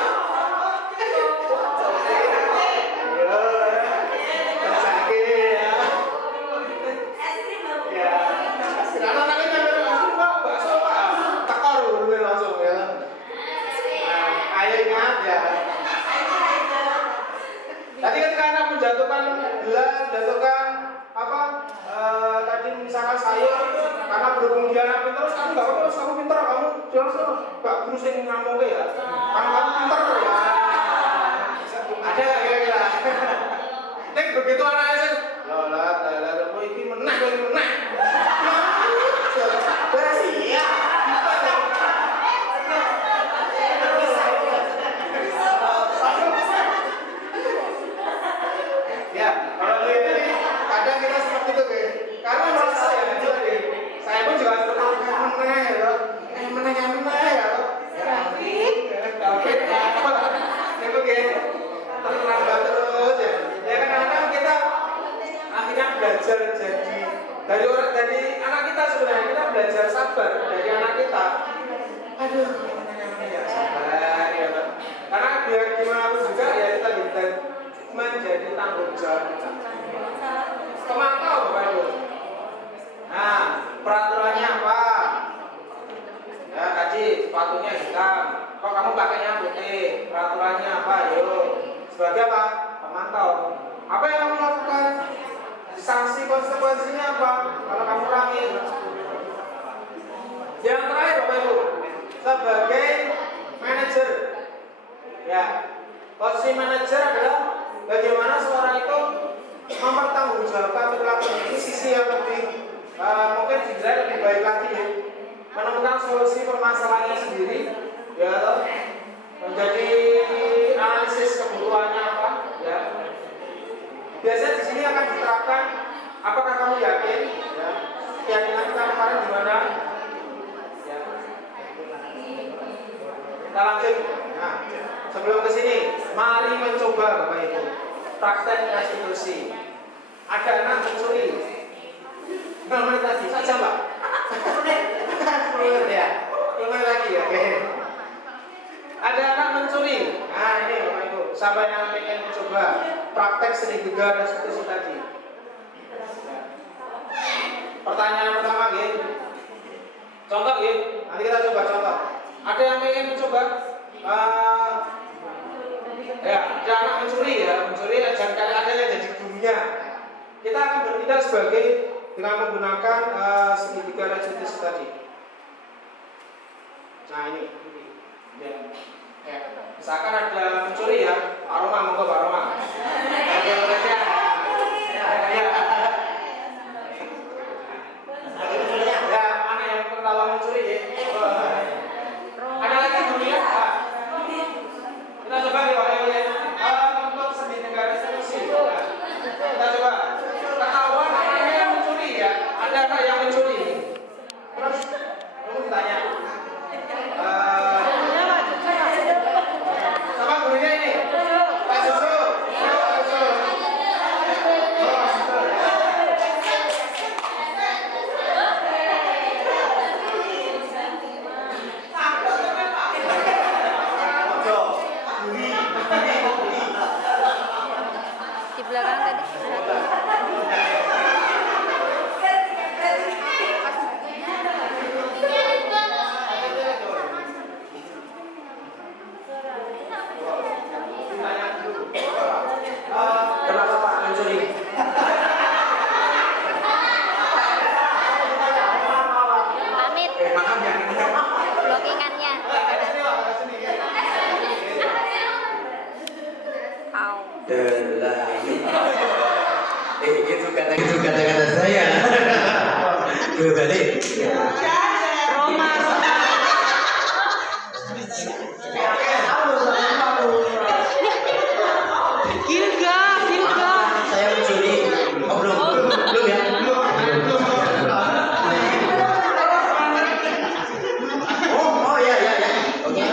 Tadi ketika anak menjatuhkan gelas, menjatuhkan apa? Tadi misalkan sayur, karena berhubung dia anak pintar, kamu nggak apa-apa, kamu pintar, kamu jelas nggak guru sing ngomong ya. Kamu pintar ya. Ada nggak kira-kira? Nek begitu anaknya sih, lah, mau ini menang. Berhasil. Ya, kalau ini kadang kita seperti itu, karena merasa ya, saya pun juga seperti menang ya, tapi terlambat terus ya. Ya kadang-kadang kita akhirnya belajar dari anak kita sebenarnya kita belajar sabar dari anak kita. Aduh, ya sabar ya, karena biar gimana pun juga ya kita menjadi tanggung jawab kita. Pemantau Bapak Ibu. Nah, peraturannya apa? Ya tadi sepatunya hitam. Kok kamu pakainya putih? Peraturannya apa? Yo. Sebagai apa? Pemantau. Apa yang kamu lakukan? Sanksi konsekuensinya apa? Kalau kamu ulangi. Yang terakhir Bapak Ibu, sebagai manajer. Ya, posisi manajer adalah bagaimana seorang itu mempertanggungjawabkan perilaku ini sisi yang lebih mungkin dinilai lebih baik lagi ya. Menemukan solusi permasalahannya sendiri ya toh, menjadi analisis kebutuhannya apa ya. Biasanya di sini akan diterapkan apakah kamu yakin ya, keyakinan kita kemarin gimana ya. Kita lanjut. Nah, sebelum ke sini mari mencoba Bapak Ibu praktek restitusi. Ada anak mencuri. Berapa menit lagi? Saja Pak. 10 menit ya. 5 menit lagi ya. Oke. Ada anak mencuri. Nah ini Bapak Ibu, siapa yang pengen mencoba praktek seni gegar restitusi tadi? Pertanyaan pertama gitu. Contoh gitu. Nanti kita coba contoh. Ada yang pengen mencoba? Ya, ada anak mencuri jangan kali ada yang jadi gurunya. Kita akan bertindak sebagai dengan menggunakan segitiga restitusi tadi. Nah ini. Ya. Misalkan ada mencuri ya, aroma monggo Pak Aroma. Ya, mana yang pertama mencuri ya? Ada lagi gurunya? Kita coba nih Pak Ibu ya. Untuk segitiga restitusi. Kita coba. Ketahuan anaknya yang mencuri ya. Ada anak yang mencuri. Terus kamu ditanya. Sama gurunya ini. Pak Susu. Di belakang tadi. Kenapa Pak mencuri? Pamit. Maaf ya. Blockingannya. Au. Itu kata-kata saya. Balik. Roma. Gilga. Saya mencuri. Oh, belum ya. Oh ya. Oke.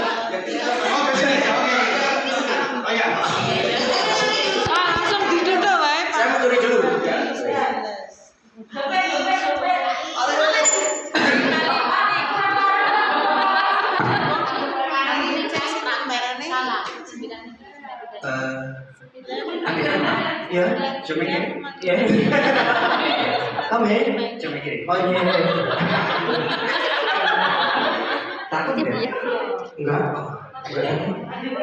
Langsung diduduk wae. Saya mencuri dulu. Ya, cuma kiri. Ya. Kamu ya? Cuma kiri. Oh iya. Takut ya? Enggak.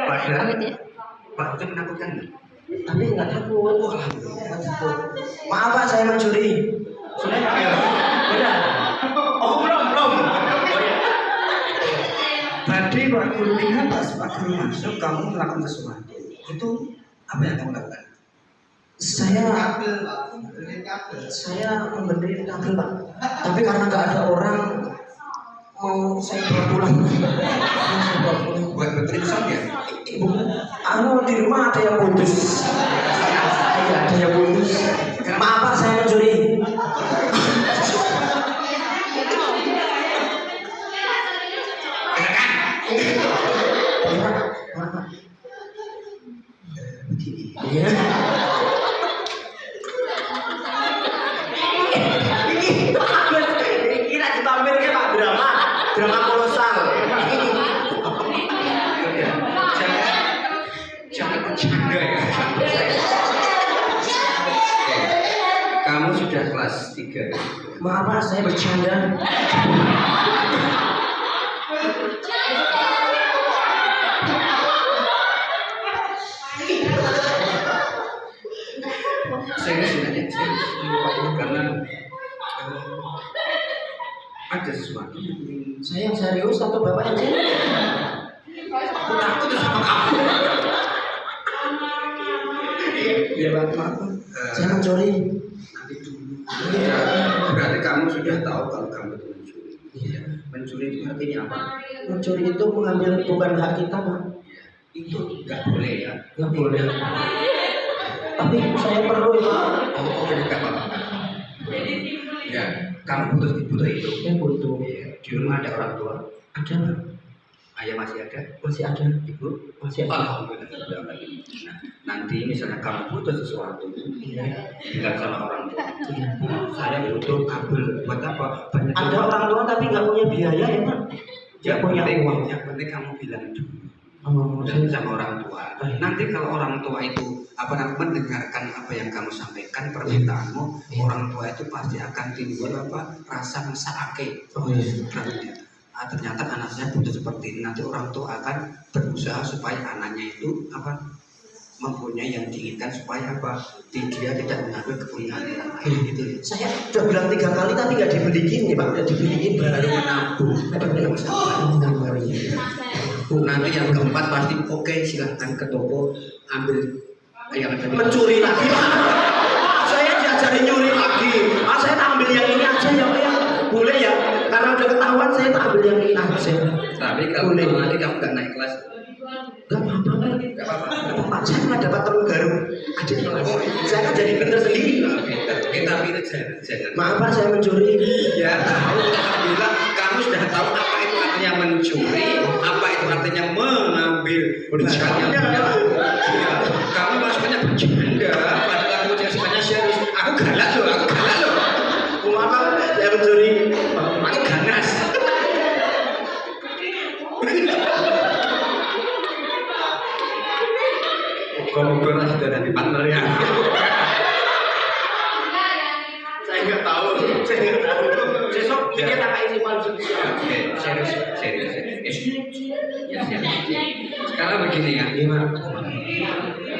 Padahal Pak itu menakutkan nggak? Tapi nggak takut. Oh, alhamdulillah. Takut. Maaf Pak, saya mencuri. Sudah ya? Sudah. Oh belum. Oh, ya. Tadi waktu lihat pas Pak Guru masuk, kamu melakukan sesuatu. Itu apa yang kamu lakukan? Saya membenerin kabel Pak. Tapi karena nggak ada orang, mau saya bawa pulang. Buat benerin ya? Ibu, di rumah ada yang putus. Iya, ada yang putus. Maaf Pak, saya mencuri. Iya. Kira ditampilkan Pak drama kolosal. Jangan bercanda ya. Kamu sudah kelas 3. Maaf Pak, saya bercanda. Serius sebenarnya, karena ada sesuatu yang ingin saya yang serius atau bapak yang serius? Aku takut sama kamu. Iya Pak, maaf. Saya mencuri. Nanti dulu. Berarti kamu sudah tahu kalau kamu itu mencuri. Iya. Mencuri itu artinya apa? Mencuri itu mengambil bukan hak kita Pak. Itu nggak boleh ya. Nggak boleh. Tapi saya perlu Pak. Oh, nggak apa-apa. Ya, kamu butuh itu. Saya butuh. Ya. Di rumah ada orang tua? Ada Pak. Ayah masih ada? Masih ada. Ibu? Masih ada. Alhamdulillah. Nah, nanti misalnya kamu butuh sesuatu, bilang sama orang tua. Iya. Saya butuh kabel. Buat apa? Banyak ada orang tua tapi nggak punya biaya ya Pak. Yang punya uang. Yang penting kamu bilang dulu. sama orang tua. Nanti kalau orang tua itu mendengarkan apa yang kamu sampaikan permintaanmu, orang tua itu pasti akan timbul rasa ngesake. Ternyata anaknya butuh seperti ini. Nanti orang tua akan berusaha supaya anaknya itu mempunyai yang diinginkan supaya dia tidak mengambil kepunyaan orang lain gitu. Saya sudah bilang 3 kali tapi nggak dibeliin nih Pak, nggak dibeliin baru menabung. Nanti yang keempat pasti oke, silahkan ke toko ambil yang ada mencuri lagi Pak. Saya diajarin nyuri lagi. Saya tak ambil yang ini aja ya Pak ya. Boleh ya, karena udah ketahuan saya tak ambil yang ini aja. Tapi kalau nanti kamu nggak naik kelas, Gak apa-apa, saya nggak dapat teman baru. Adik kelas, saya kan jadi pinter sendiri. Tapi jangan. Maaf Pak, saya mencuri. Ya, alhamdulillah kamu sudah tahu apa itu artinya mencuri, apa itu artinya mengambil barang yang tidak. Kamu malah banyak bercanda, padahal kamu jangan semuanya serius. Aku galak loh. Maaf Pak, saya mencuri. Aku ganas. Moga-moga sudah ada di partner ya. Saya nggak tahu. Besok dia tak isi palsu. Serius. Ya. Sekarang begini ya.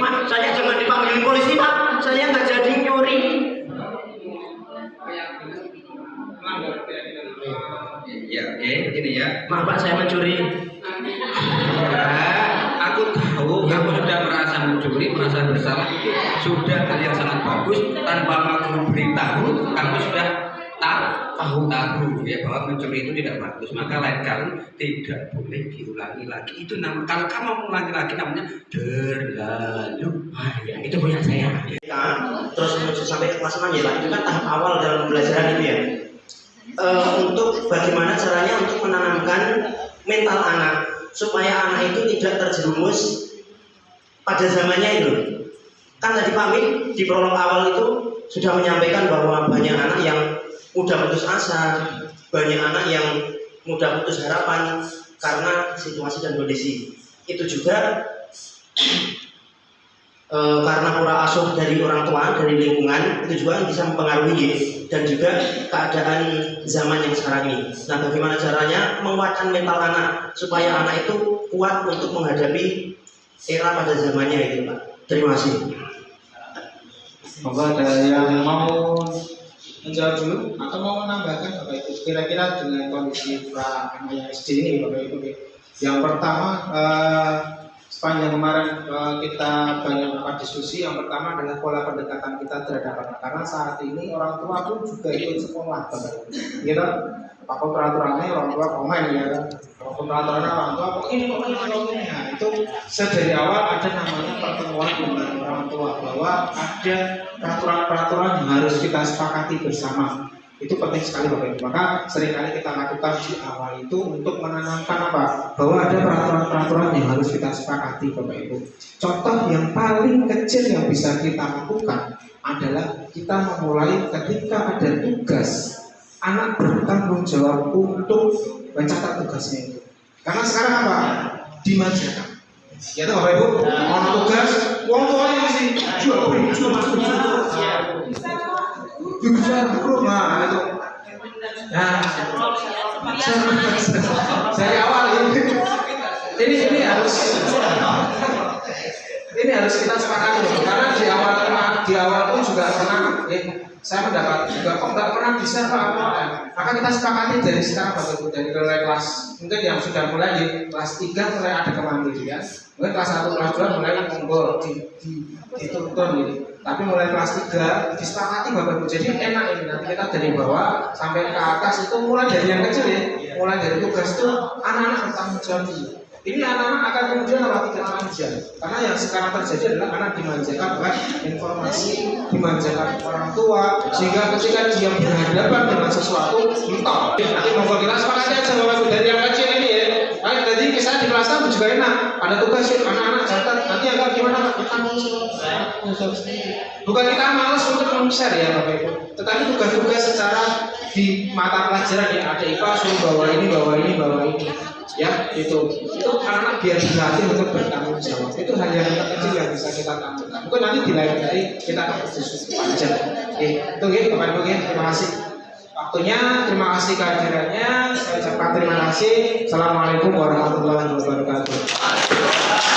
Mak, saya jangan dipanggil polisi Pak. Saya nggak jadi nyuri. Ya, begini ya. Maaf Pak, saya mencuri. Aku tahu kamu sudah merasa mencuri, merasa bersalah, itu sudah hal yang sangat bagus. Tanpa aku beritahu, kamu sudah tahu ya bahwa mencuri itu tidak bagus. Maka lain kali tidak boleh diulangi lagi. Itu kalau kamu mengulangi lagi namanya berlalu. Itu punya saya. Terus menuju sampai ke kelas 6 ya Pak. Itu kan tahap awal dalam pembelajaran itu ya. Untuk bagaimana caranya untuk menanamkan mental anak supaya anak itu tidak terjerumus pada zamannya itu. Kan tadi Pak Min di prolog awal itu sudah menyampaikan bahwa banyak anak yang mudah putus asa, banyak anak yang mudah putus harapan karena situasi dan kondisi. Itu juga karena pola asuh dari orang tua, dari lingkungan, itu juga bisa mempengaruhi dan juga keadaan zaman yang sekarang ini. Nah, bagaimana caranya menguatkan mental anak supaya anak itu kuat untuk menghadapi era pada zamannya itu Pak. Terima kasih. Semoga ada yang mau menjawab dulu atau mau menambahkan Bapak Ibu kira-kira dengan kondisi pra SD ini Bapak Ibu. Yang pertama sepanjang kemarin kita banyak diskusi. Yang pertama adalah pola pendekatan kita terhadap anak, karena saat ini orang tua pun juga ikut sekolah Bapak Ibu. Gitu. Apapun peraturannya orang tua komen ya. Apapun peraturannya orang tua ini. Nah, itu sedari awal ada namanya pertemuan dengan orang tua bahwa ada peraturan-peraturan yang harus kita sepakati bersama. Itu penting sekali Bapak Ibu. Maka seringkali kita lakukan di awal itu untuk menanamkan bahwa ada peraturan-peraturan yang harus kita sepakati Bapak Ibu. Contoh yang paling kecil yang bisa kita lakukan adalah kita memulai ketika ada tugas, anak bertanggung jawab untuk mencatat tugasnya itu. Karena sekarang dimanjakan. Ya tahu Bapak Ibu, orang tugas, uang tuanya masih jual beli. Bisa grup, nah itu. Nah, dari awal ini harus kita sepakati karena di awal pun juga pernah saya mendapat juga kok nggak pernah bisa apa. Maka kita sepakati dari sekarang Bapak Ibu, dari mulai kelas mungkin yang sudah mulai di kelas 3 mulai ada kemandirian, mungkin kelas 1 kelas 2 mulai monggo dituntun gitu. Tapi mulai kelas 3 disepakati Bapak Ibu. Jadi enak ini nanti kita dari bawah sampai ke atas itu mulai dari yang kecil ya. Mulai dari tugas itu anak-anak bertanggung jawab dulu. Ini anak-anak akan kemudian tidak manja. Karena yang sekarang terjadi adalah anak dimanjakan oleh informasi, dimanjakan orang tua, sehingga ketika dia berhadapan dengan sesuatu mentok. Nanti mau kita sepakati aja Bapak Ibu dari yang kecil ini ya. Nah, jadi kisah di kelas 6 juga enak. Ada tugas ya, anak-anak catat. Nanti agak gimana Pak? Kita bukan kita malas untuk men-share ya Bapak Ibu, tetapi tugas-tugas secara di mata pelajaran ya ada IPA suruh bawa ini. Ya, itu anak-anak biar dilatih untuk bertanggung jawab. Itu hal yang kecil yang bisa kita lakukan. Mungkin nanti di lain kali kita akan berdiskusi panjang. Oke, itu ya, Bapak Ibu ya, terima kasih waktunya, terima kasih kehadirannya. Saya ucapkan terima kasih. Assalamualaikum warahmatullahi wabarakatuh.